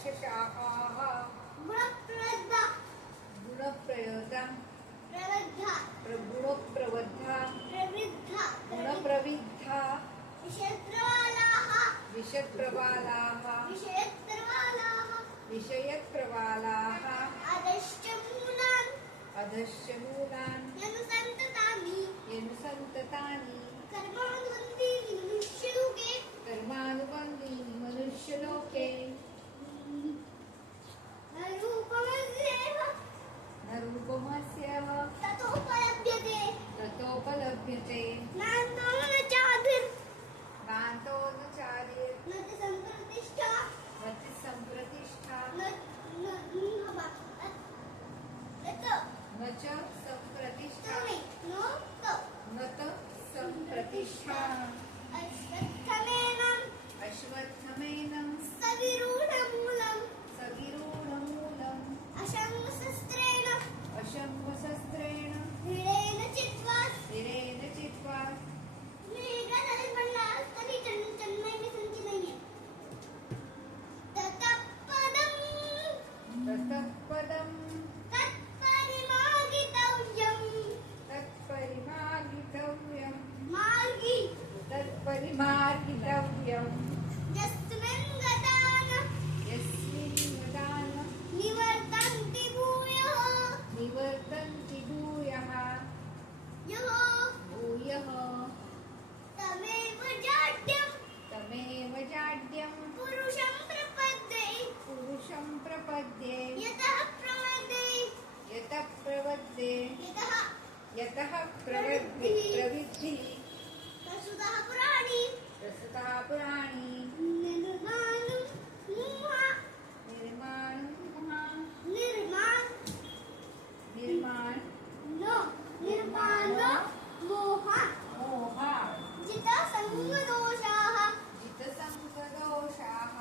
तस्य शाखाः गुणप्रवृद्धा गुणप्रयोगा प्रवृद्धा गुणप्रवृद्धा प्रवृद्धा गुणप्रविद्धा विषयप्रवालाः विषप्रवालाः विषयप्रवालाः विषयप्रवालाः अधश्चमूलान् अधश्चमूलान् यनुसन्ततानि यनुसन्ततानि कर्मानुबन्धीनि मनुष्यलोके कर्मानुबन्धीनि मनुष्यलोके न रूपमस्येह न रूपमस्येह ततोपलभ्यते ततोपलभ्यते नान्तो न चाभिर् नान्तो न चार्य न च सम्प्रतिष्ठा न च सम्प्रतिष्ठा न च सम्प्रतिष्ठा न त सम्प्रतिष्ठा अश्वत्थमेनं अश्वत्थमेनं सविरूढमूलम् सविरूढमूलम् अशङ्गशस्त्रेण अशङ्खशस्त्रेण दृढेन चित्वा स्थिरेण चित्वा मेघदलमण्डलस्थली चन्नै में संची नहीं है ततः ततः पदम् तत्परिमार्गितव्यम् मार्गी तत्परिमार्गितव्यम् यस्मिन् गतान यस्मिन् वदान निवर्तन्ति भूयः निवर्तन्ति भूयः यः भूयः तमेव जाड्यं तमेव जाड्यं पुरुषं प्रपद्ये पुरुषं प्रपद्ये यतः प्रवदे यतः प्रवद्ये यतः प्रवृत्तिः प्रवृत्तिः प्रसुतः पुराणी प्रस्तुतः पुराणी निर्माणं मोहा निर्माण निर्माण मोहा मोहा जितसङ्गदोषाः जितसङ्गदोषाः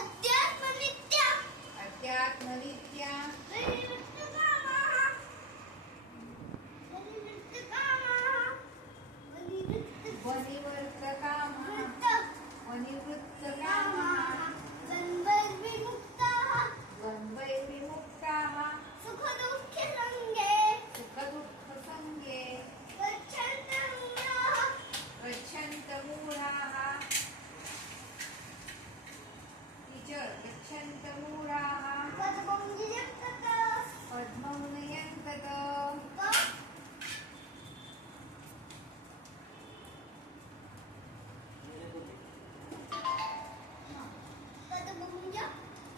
अध्यात्मनित्या अध्यात्मनित्या वनिवर्तकामः वनिवृत्तकामः द्वन्द्वैर्विमुक्ताः सुखदुःखसङ्गे सुखदुःखसङ्गे गच्छन्तमूढाः गच्छन्तमूढाः गच्छन्तमूढाः पद्मं नियन्तत पद्मं नयन्तत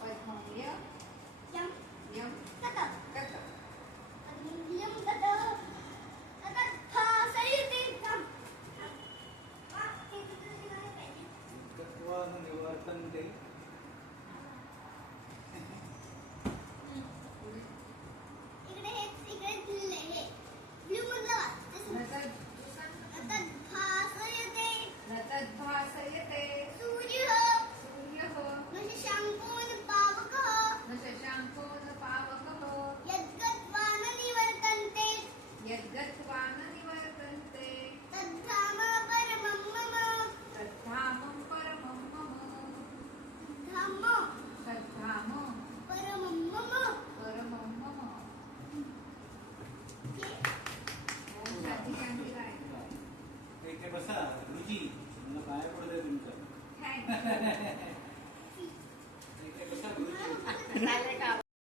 पद्मं यं तत तत पद्मं तत ततद्भासयति तं तत्त्वान् निवर्तन्ते इकडे दिले हे ब्लू मधलं तद्भासयते न तद्भासयते सूर्यः सूर्यः न शशाङ्को न पावकः न शशाङ्को न पावकः यद्गत्वा न निवर्तन्ते यद्गत्वा न निवर्तन्ते तद्धाम परमं मम तद्धामं परमं मम धाम तद्धाम परमं मम परमं मम ओम शांती शांती राय इथे बसा गुरुजी मला पाया पडतंय तुमचं थँक्यू